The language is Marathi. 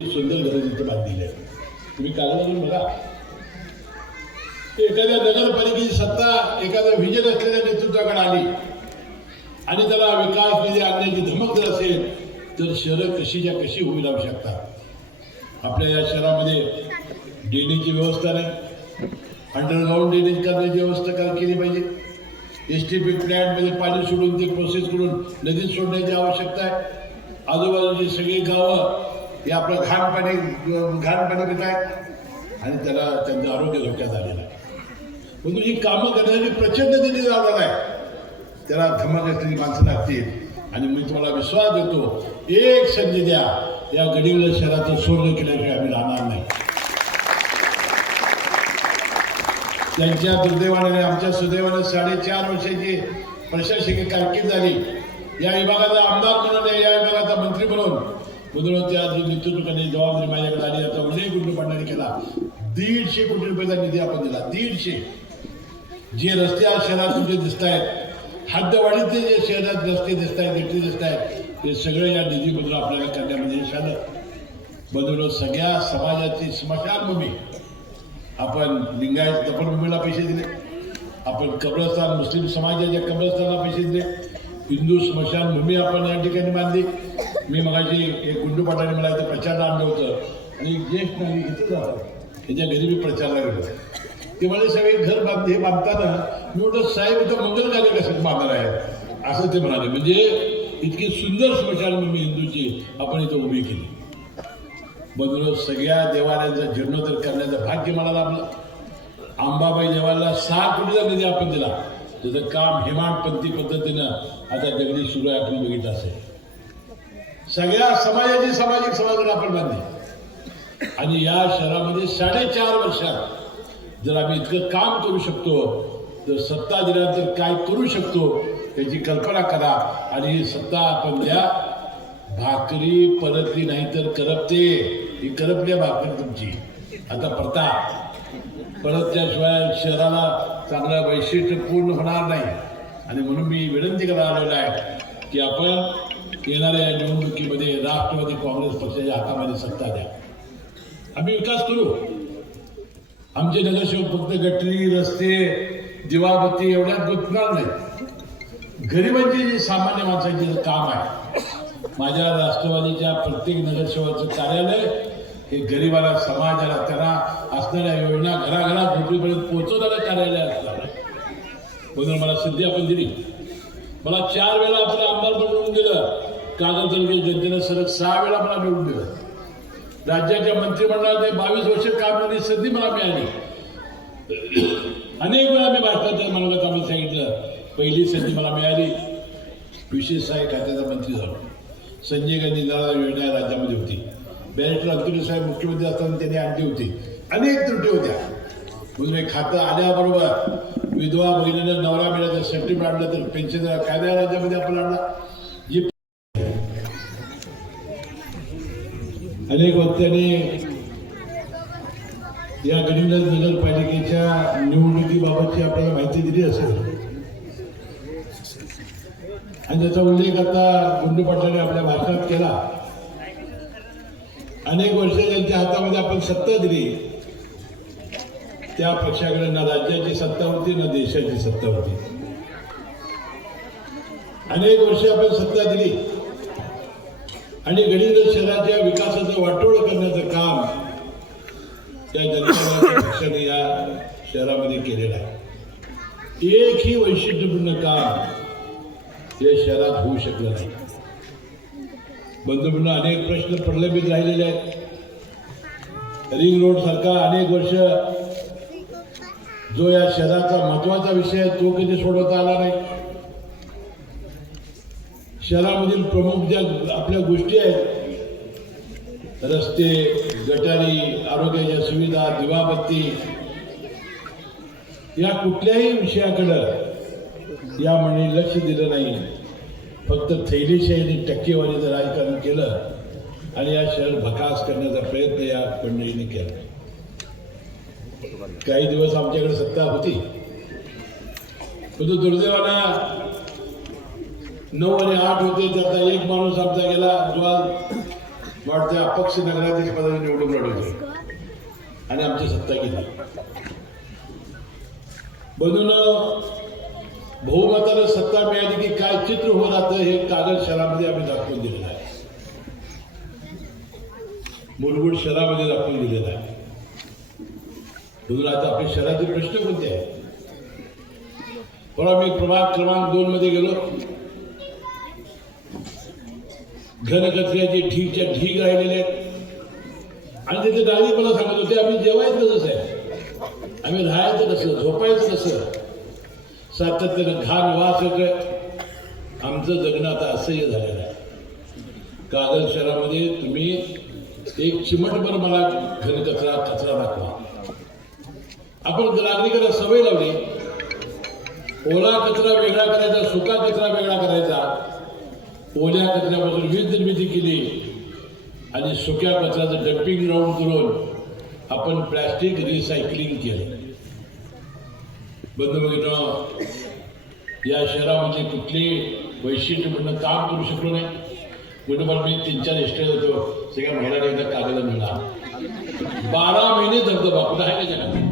सुंदर घरं तिथं तुम्ही कागदावरून बघा. एखाद्या नगरपालिकेची सत्ता एखाद्या विजय असलेल्या नेतृत्वाकडे आली आणि त्याला विकास निधी आणण्याची धमक जर असेल तर शहरं कशीच्या कशी उभी लागू शकतात? आपल्या या शहरामध्ये ड्रेनेजची व्यवस्था नाही. अंडरग्राऊंड ड्रेनेज करण्याची व्यवस्था केली पाहिजे? एस टी पी प्लॅन्टमध्ये पाणी सोडून ते प्रोसेस करून नदीत सोडण्याची आवश्यकता आहे. आजूबाजूची सगळी गावं हे आपलं घाण पाणी घाण पाणी पित आहेत. आणि त्याला त्यांचं आरोग्य धोक्यात आलेलं आहे. परंतु ही कामं करण्यासाठी प्रचंड त्यांनी जाणार आहे. त्याला धमक असलेली माणसं लागतील. आणि मी तुम्हाला विश्वास देतो एक संधी द्या. या गडिंग शहराचं सोडलं केल्याशिवाय आम्ही राहणार नाही. त्यांच्या दुर्दैवाने आमच्या सुदैवाने साडेचार वर्षाची प्रशासकीय कारकीर्द झाली. या विभागाचा आमदार म्हणून या विभागाचा मंत्री म्हणून म्हणून त्या जी जबाबदारी माझ्याकडे आली याचा उल्लेख कुटुंबांनी केला. दीडशे कोटी रुपयाचा निधी आपण दिला दीडशे. जे रस्ते आज शहरात तुमचे दिसत आहेत हद्दवाडीचे जे शहरात रस्ते दिसत आहेत गटी दिसत आहेत ते सगळं या निधीमधून आपल्याला करण्यामध्ये यश आलं बदलून सगळ्या समाजाची स्मशानभूमी. आपण लिंगायत दफनभूमीला पैसे दिले. आपण कब्रस्तान मुस्लिम समाजाच्या कब्रस्तानला पैसे दिले. हिंदू स्मशानभूमी आपण या ठिकाणी बांधली. मी मगाशी एक गुंडू पाटाने मला इथं प्रचारला आणलं होतं. आणि एक ज्येष्ठ नागरिक इथं झालं त्याच्या घरी मी प्रचारला गेलो. ते म्हणे सगळे घर बांध हे बांधताना मी म्हटलं साहेब इथं मंगल कार्य कसं बांधणार आहे असं ते म्हणाले. म्हणजे इतकी सुंदर स्मशानभूमी हिंदूची आपण इथं उभी केली. बदलो सगळ्या देवालयांचा जीर्णोद्धार करण्याचं भाग्य मला लाभलं. आंबाबाई देवाला सहा कोटीचा निधी आपण दिला. त्याचं काम हेमाडपंथी पद्धतीनं आता जगणी सुरू आहे आपण बघितलं असेल. सगळ्या समाजाची सामाजिक समाजाकडे आपण बांधली. आणि या शहरामध्ये साडेचार वर्षात जर आम्ही इतकं काम करू शकतो तर सत्ता दिल्यानंतर काय करू शकतो त्याची कल्पना करा. आणि ही सत्ता आपण द्या. भाकरी परतली नाही तर करपते. ही करपली भाकरी तुमची. आता प्रथा परतल्याशिवाय शहराला चांगलं वैशिष्ट्य पूर्ण होणार नाही. आणि म्हणून मी विनंती करायला आलेलो आहे की आपण येणाऱ्या निवडणुकीमध्ये राष्ट्रवादी काँग्रेस पक्षाच्या हातामध्ये सत्ता द्या. आम्ही विकास करू. आमचे नगरसेवक फक्त गटरी रस्ते दिवाबत्ती एवढ्यात गुंतणार नाही गरिबांची जी सामान्य माणसाचे जे काम आहे माझ्या राष्ट्रवादीच्या प्रत्येक नगरसेवकाचं कार्यालय हे गरिबाला समाजाला त्यांना असणाऱ्या योजना घराघरात झोपडीपर्यंत पोहोचवणारं कार्यालय असणार म्हणून मला संधी आपण दिली. मला चार वेळा आपलं आमदार मिळवून दिलं. कागद तालुक्याच्या जनतेनं सरळ सहा वेळा मला मिळवून दिलं. राज्याच्या मंत्रिमंडळात बावीस वर्ष काम करण्याची संधी मला मिळाली. अनेक वेळा मी भारताच्या मनोगत आम्ही सांगितलं. पहिली संधी मला मिळाली. विशेष सहाय्य खात्याचा मंत्री झालो. संजय गांधी योजना राज्यामध्ये होती. बॅरिस्टर अब्दुल साहेब मुख्यमंत्री असताना त्यांनी आणली होती. अनेक त्रुटी होत्या. म्हणून खातं आल्याबरोबर विधवा बहिणीनं नवरा मिळाला तर सर्टिफिकेट आणलं तर पेन्शन कायदा राज्यामध्ये आपण आणला. जी अनेक वक्त्यांनी या गडिंगज नगरपालिकेच्या निवडणुकीबाबतची आपल्याला माहिती दिली असेल. आणि त्याचा उल्लेख आता गुंडू पाटलाने आपल्या भाषणात केला. अनेक वर्ष त्यांच्या हातामध्ये आपण सत्ता दिली. त्या पक्षाकडे ना राज्याची सत्ता होती ना देशाची सत्ता होती. अनेक वर्ष आपण सत्ता दिली. आणि गडिंद्र शहराच्या विकासाचं वाटोळ करण्याचं काम त्या जनता पक्षाने या शहरामध्ये केलेलं आहे. एकही वैशिष्ट्यपूर्ण काम या शहरात होऊ शकलं नाही. बंधूंना अनेक प्रश्न प्रलंबित राहिलेले आहेत. रिंग रोड सारखा अनेक वर्ष जो या शहराचा महत्त्वाचा विषय आहे तो कधी सोडवता आला नाही. शहरामधील प्रमुख ज्या आपल्या गोष्टी आहेत रस्ते गटारी आरोग्याच्या सुविधा दिवाबत्ती या कुठल्याही विषयाकडं या म्हणे लक्ष दिलं नाही. फक्त थैलीशाहीने टक्केवारीचं राजकारण केलं आणि या शहर भकास करण्याचा प्रयत्न या मंडळीने केला. काही दिवस आमच्याकडे सत्ता होती. परंतु दुर्दैवानं नऊ आणि आठ होते त्याचा एक माणूस आमचा गेला जो वाटते अपक्ष नगराध्यक्ष पदाने निवडून लढवतो आणि आमची सत्ता गेली. बनून बहुमताला सत्ता मिळाली की काय चित्र हो राहतं हे कागद शहरामध्ये आम्ही दाखवून दिलेलं आहे. मूलभूत शहरामध्ये दाखवून दिलेलं आहे. म्हणून आता आपल्या शहरातील प्रश्न कोणते आहेत? परवा मी प्रभाग क्रमांक दोन मध्ये गेलो. घनकचऱ्याचे ढीगच्या ढीग राहिलेले आहेत. आणि तिथे गाडी मला सांगत होते आम्ही जेवायचं कसं आहे? आम्ही राहायचं कसं? झोपायचं कसं? सातत्यानं घाण वास येतोय आमचं जगणं आता असह्य झालेलं आहे. कागल शहरामध्ये तुम्ही एक चिमटभर मला घनकचरा कचरा दाखवा. आपण नागरिकांना सवय लावली ओला कचरा वेगळा करायचा सुका कचरा वेगळा करायचा ओल्या कचऱ्यापासून वीज निर्मिती केली आणि सुक्या कचऱ्याचं डम्पिंग ग्राउंड करून आपण प्लॅस्टिक रिसायकलिंग केलं. बंधू या शहरामध्ये कुठली वैशिष्ट्यपूर्ण काम करू शकलो नाही. कुटुंबात मी तीन चार एसट्या होतो सगळ्या महिलांना एकदा कागद मिळाला. बारा महिने धबधबा कुठं आहे का जगात?